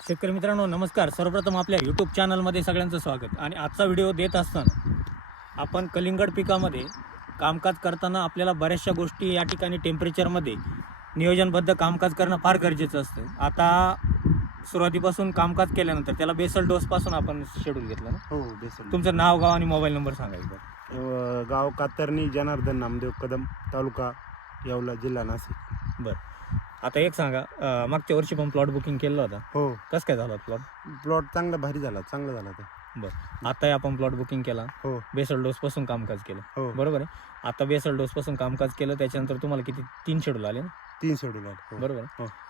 शेतकरी मित्रांनो नमस्कार. सर्वप्रथम आपल्या यूट्यूब चॅनलमध्ये सगळ्यांचं स्वागत. आणि आजचा व्हिडिओ देत असताना आपण कलिंगड पिकामध्ये कामकाज करताना आपल्याला बऱ्याचशा गोष्टी या ठिकाणी टेम्परेचरमध्ये नियोजनबद्ध कामकाज करणं फार गरजेचं असतं. आता सुरुवातीपासून कामकाज केल्यानंतर त्याला बेसल डोसपासून आपण शेड्यूल घेतलं ना? हो बेसन तुमचं नाव गाव आणि मोबाईल नंबर सांगायचं अ, गाव कातरणी जनार्दन नामदेव कदम तालुका येवला जिल्हा नाशिक. आता एक सांगा अं, मागच्या वर्षी पण प्लॉट बुकिंग केलं होता. हो. कसं काय झालं प्लॉट प्लॉट चांगला भारी झाला चांगला झाला तो आताही आपण प्लॉट बुकिंग केला. हो. बेसल डोसपासून कामकाज केलं. हो. बरोबर आहे? आता बेसल डोसपासून कामकाज केलं त्याच्यानंतर तुम्हाला किती? तीन शेड्यूल आले ना? तीन शेड्यूल आले हो. बरोबर हो. आहे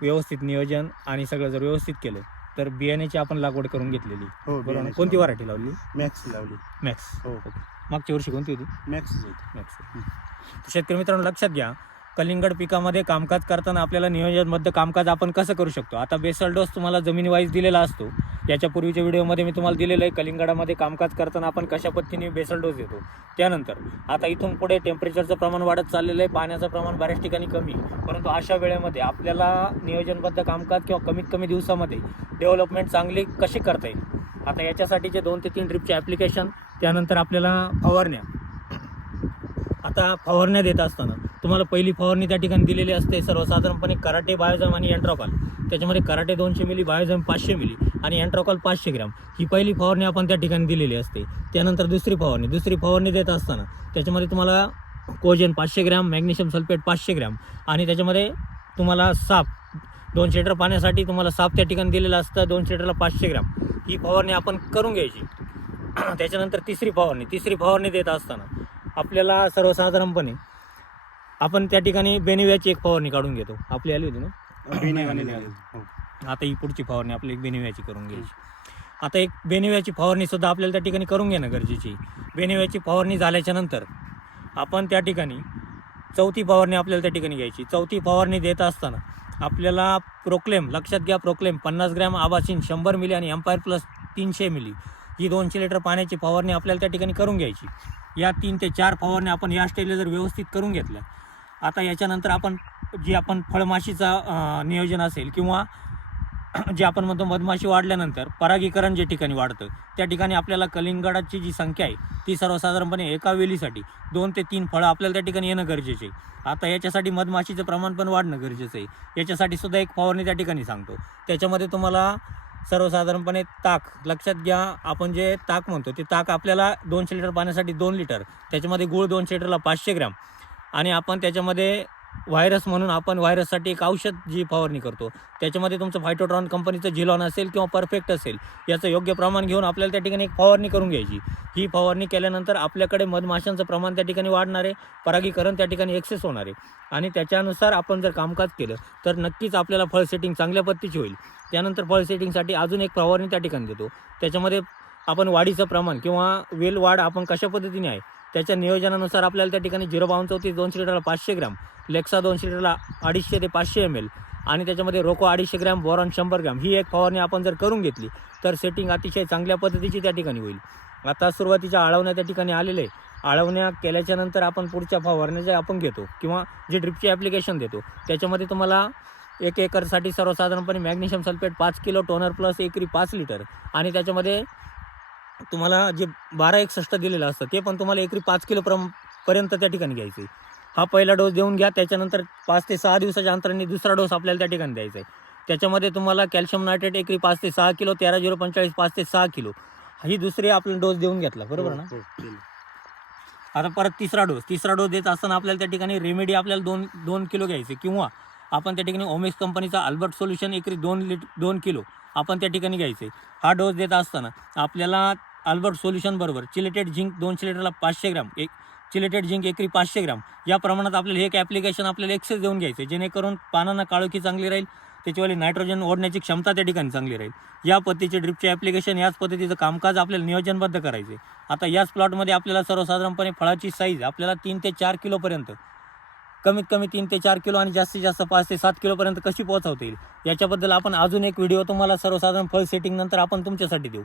व्यवस्थित नियोजन आणि सगळं जर व्यवस्थित केलं तर बियाण्याची आपण लागवड करून घेतलेली. हो बरोबर ना? बियाण्याची कोणती व्हरायटी लावली? मॅक्स लावली. मॅक्स हो. मागच्या वर्षी कोणती होती? मॅक्स होती. मॅक्स शेतकरी मित्रांनो लक्षात घ्या कलिंगड पिकामध्ये कामकाज करताना आपल्याला नियोजनबद्ध कामकाज आपण कसं करू शकतो? आता बेसल डोस तुम्हाला जमिनी वाईज दिलेला असतो. याच्या पूर्वीच्या व्हिडिओमध्ये मी तुम्हाला दिलेलं आहे कलिंगडामध्ये कामकाज करताना आपण कशा पद्धतीने बेसल डोस देतो. त्यानंतर आता इथून पुढे टेम्परेचरचं प्रमाण वाढत चाललेलं आहे पाण्याचं प्रमाण बऱ्याच ठिकाणी कमी परंतु अशा वेळेमध्ये आपल्याला नियोजनबद्ध कामकाज किंवा कमीत कमी दिवसामध्ये डेव्हलपमेंट चांगली कशी करता येईल? आता याच्यासाठीचे दोन ते तीन ड्रिपचे ॲप्लिकेशन त्यानंतर आपल्याला फवारण्या. आता फवारण्या देत असताना तुम्हाला पहिली फवारणी त्या ठिकाणी दिलेली असते. सर्वसाधारणपणे कराटे बायोझम आणि एन्ट्रॉकॉल त्याच्यामध्ये कराटे दोनशे मिली बायोझम पाचशे मिली आणि एन्ट्रॉकॉल पाचशे ग्रॅम ही पहिली फवारणी आपण त्या ठिकाणी दिलेली असते. त्यानंतर दुसरी फवारणी. दुसरी फवारणी देत असताना त्याच्यामध्ये तुम्हाला कोजन पाचशे ग्रॅम मॅग्नेशियम सल्फेट पाचशे ग्रॅम आणि त्याच्यामध्ये तुम्हाला साप दोन लिटर पाण्यासाठी तुम्हाला साप त्या ठिकाणी दिलेलं असतं दोन लिटरला पाचशे ग्रॅम. ही फवारणी आपण करून घ्यायची. त्याच्यानंतर तिसरी फवारणी. तिसरी फवारणी देत असताना आपल्याला सर्वसाधारणपणे आपण त्या ठिकाणी बेनिव्याची एक फवारणी काढून घेतो आपली आली होती ना. हो. आता ही पुढची फवारणी आपली एक बेनिव्याची करून घ्यायची आता एक बेनिव्याची फवारणी सुद्धा आपल्याला त्या ठिकाणी करून घेणं गरजेची आहे. बेनिव्याची फवारणी झाल्याच्यानंतर आपण त्या ठिकाणी चौथी फवारणी आपल्याला त्या ठिकाणी घ्यायची चौथी फवारणी देत असताना आपल्याला प्रोक्लेम लक्षात घ्या प्रोक्लेम पन्नास ग्रॅम आबासीन शंभर मिली आणि एम्पायर प्लस तीनशे मिली ही दोनशे लिटर पाण्याची फवारणी आपल्याला त्या ठिकाणी करून घ्यायची या तीन ते चार फवारणी आपण या स्टेजला जर व्यवस्थित करून घेतल्या आता याच्यानंतर आपण जी आपण फळमाशीचा नियोजन असेल किंवा जे आपण म्हणतो मधमाशी वाढल्यानंतर परागीकरण जे ठिकाणी वाढतं त्या ठिकाणी आपल्याला कलिंगडाची जी संख्या आहे ती सर्वसाधारणपणे एका वेलीसाठी दोन ते तीन फळं आपल्याला त्या ठिकाणी येणं गरजेचे आहे. आता याच्यासाठी मधमाशीचं प्रमाण पण वाढणं गरजेचं आहे. याच्यासाठी सुद्धा एक फवारणी त्या ठिकाणी सांगतो. त्याच्यामध्ये तुम्हाला सर्वसाधारणपणे ताक लक्षात घ्या आपण जे ताक म्हणतो ते ताक आपल्याला दोनशे लिटर पाण्यासाठी दोन लिटर त्याच्यामध्ये गुळ दोनशे लिटरला पाचशे ग्रॅम आणि आपण त्याच्यामध्ये व्हायरस म्हणून आपण व्हायरससाठी एक औषध जी फवारणी करतो त्याच्यामध्ये तुमचं फायटोट्रॉन कंपनीचं झिलॉन असेल किंवा परफेक्ट असेल याचं योग्य प्रमाण घेऊन आपल्याला त्या ठिकाणी एक फवारणी करून घ्यायची. ही फवारणी केल्यानंतर आपल्याकडे मधमाशांचं प्रमाण त्या ठिकाणी वाढणार आहे परागीकरण त्या ठिकाणी एक्सेस होणार आहे. आणि त्याच्यानुसार आपण जर कामकाज केलं तर नक्कीच आपल्याला फळ सेटिंग चांगल्या पद्धतीची होईल. त्यानंतर फळ सेटिंगसाठी अजून एक फवारणी त्या ठिकाणी देतो. त्याच्यामध्ये आपण वाढीचं प्रमाण किंवा वेल वाढ आपण कशा पद्धतीने आहे त्याच्या नियोजनानुसार आपल्याला त्या ठिकाणी झिरो बावन्न चौतीस दोनशे लिटरला पाचशे ग्रॅम लेक्सा दोनशे लिटरला अडीचशे ते पाचशे एम एल आणि त्याच्यामध्ये रोको अडीचशे ग्रॅम बोरॉन शंभर ग्रॅम ही एक फवारणी आपण जर करून घेतली तर सेटिंग अतिशय चांगल्या पद्धतीची त्या ठिकाणी होईल. आता सुरुवातीच्या आळवण्या त्या ठिकाणी आलेले आळवण्या केल्याच्यानंतर आपण पुढच्या फवारण्या जे आपण घेतो किंवा जे ड्रिपची ॲप्लिकेशन देतो त्याच्यामध्ये तुम्हाला एक एकरसाठी सर्वसाधारणपणे मॅग्नेशियम सल्फेट पाच किलो टोनर प्लस एकरी पाच लिटर आणि त्याच्यामध्ये तुम्हाला जे बारा एकसष्ट दिलेलं असतं ते पण तुम्हाला एकरी पाच किलो प्रम पर्यंत त्या ठिकाणी घ्यायचं हा पहिला डोस देऊन घ्या त्याच्यानंतर पाच ते सहा दिवसाच्या अंतराने दुसरा डोस आपल्याला त्या ठिकाणी द्यायचा आहे. त्याच्यामध्ये तुम्हाला कॅल्शियम नायट्रेट एकरी पाच ते सहा किलो तेरा झिरो पंचेचाळीस पाच ते सहा किलो. ही दुसरी आपला डोस देऊन घेतला बरोबर ना? हो, हो. आता परत तिसरा डोस. तिसरा डोस देत असताना आपल्याला त्या ठिकाणी रेमेडी आपल्याला दोन दोन किलो घ्यायचे. किंवा आपण त्या ठिकाणी ओमेक्स कंपनीचा अल्बर्ट सोल्युशन एकरी दोन लिट दोन किलो आपण त्या ठिकाणी घ्यायचे. हा डोस देत असताना आपल्याला आल्बर्ट सोल्युशन बरोबर. चिलेटेड झिंक दोनशे लिटरला पाचशे ग्रॅम. एक चिलेटेड झिंक एकरी पाचशे ग्रॅम. या प्रमाणात आपल्याला हे एक ॲप्लिकेशन आपल्याला एक्सेस देऊन घ्यायचं जेणेकरून पानांना काळोखी चांगली राहील. त्याच्यावाली नायट्रोजन ओढण्याची क्षमता त्या ठिकाणी चांगली राहील. या पद्धतीचे ड्रिपचे ॲप्लिकेशन याच पद्धतीचं कामकाज आपल्याला नियोजनबद्ध करायचे आता याच प्लॉटमध्ये आपल्याला सर्वसाधारणपणे फळाची साईज आपल्याला तीन ते चार किलोपर्यंत कमीत कमी तीन ते चार किलो आणि जास्तीत जास्त पाच ते सात किलोपर्यंत कशी पोहोचवता येईल? याच्याबद्दल आपण अजून एक व्हिडिओ तुम्हाला सर्वसाधारण फळ सेटिंग नंतर आपण तुमच्यासाठी देऊ.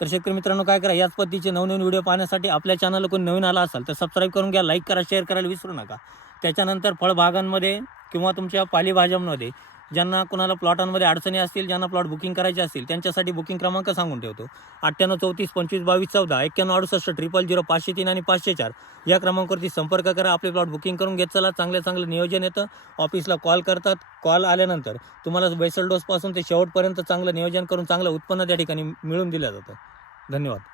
तर शेतकरी मित्रांनो काय करा याच पद्धतीचे नवनवीन व्हिडिओ पाहण्यासाठी आपल्या चॅनलला कोणी नवीन आला असाल तर सबस्क्राईब करून घ्या लाईक करा शेअर करायला विसरू नका. त्याच्यानंतर फळबागांमध्ये किंवा तुमच्या पालेभाज्यांमध्ये ज्यांना कुणाला प्लॉटांमध्ये अडचणी असतील ज्यांना प्लॉट बुकिंग करायचे असतील त्यांच्यासाठी बुकिंग क्रमांक सांगून ठेवतो. अठ्ठ्याण्णव चौतीस पंचवीस बावीस चौदा एक्क्याण्णव अडुसष्ट ट्रिपल झिरो पाचशे तीन आणि पाचशे चार या क्रमांकावरती संपर्क करा. आपले प्लॉट बुकिंग करून घेत चला. चांगलं चांगलं नियोजन येतं. ऑफिसला कॉल करतात. कॉल आल्यानंतर तुम्हाला बेसल डोसपासून ते शेवटपर्यंत चांगलं नियोजन करून चांगलं उत्पन्न त्या ठिकाणी मिळून दिलं जातं. धन्यवाद.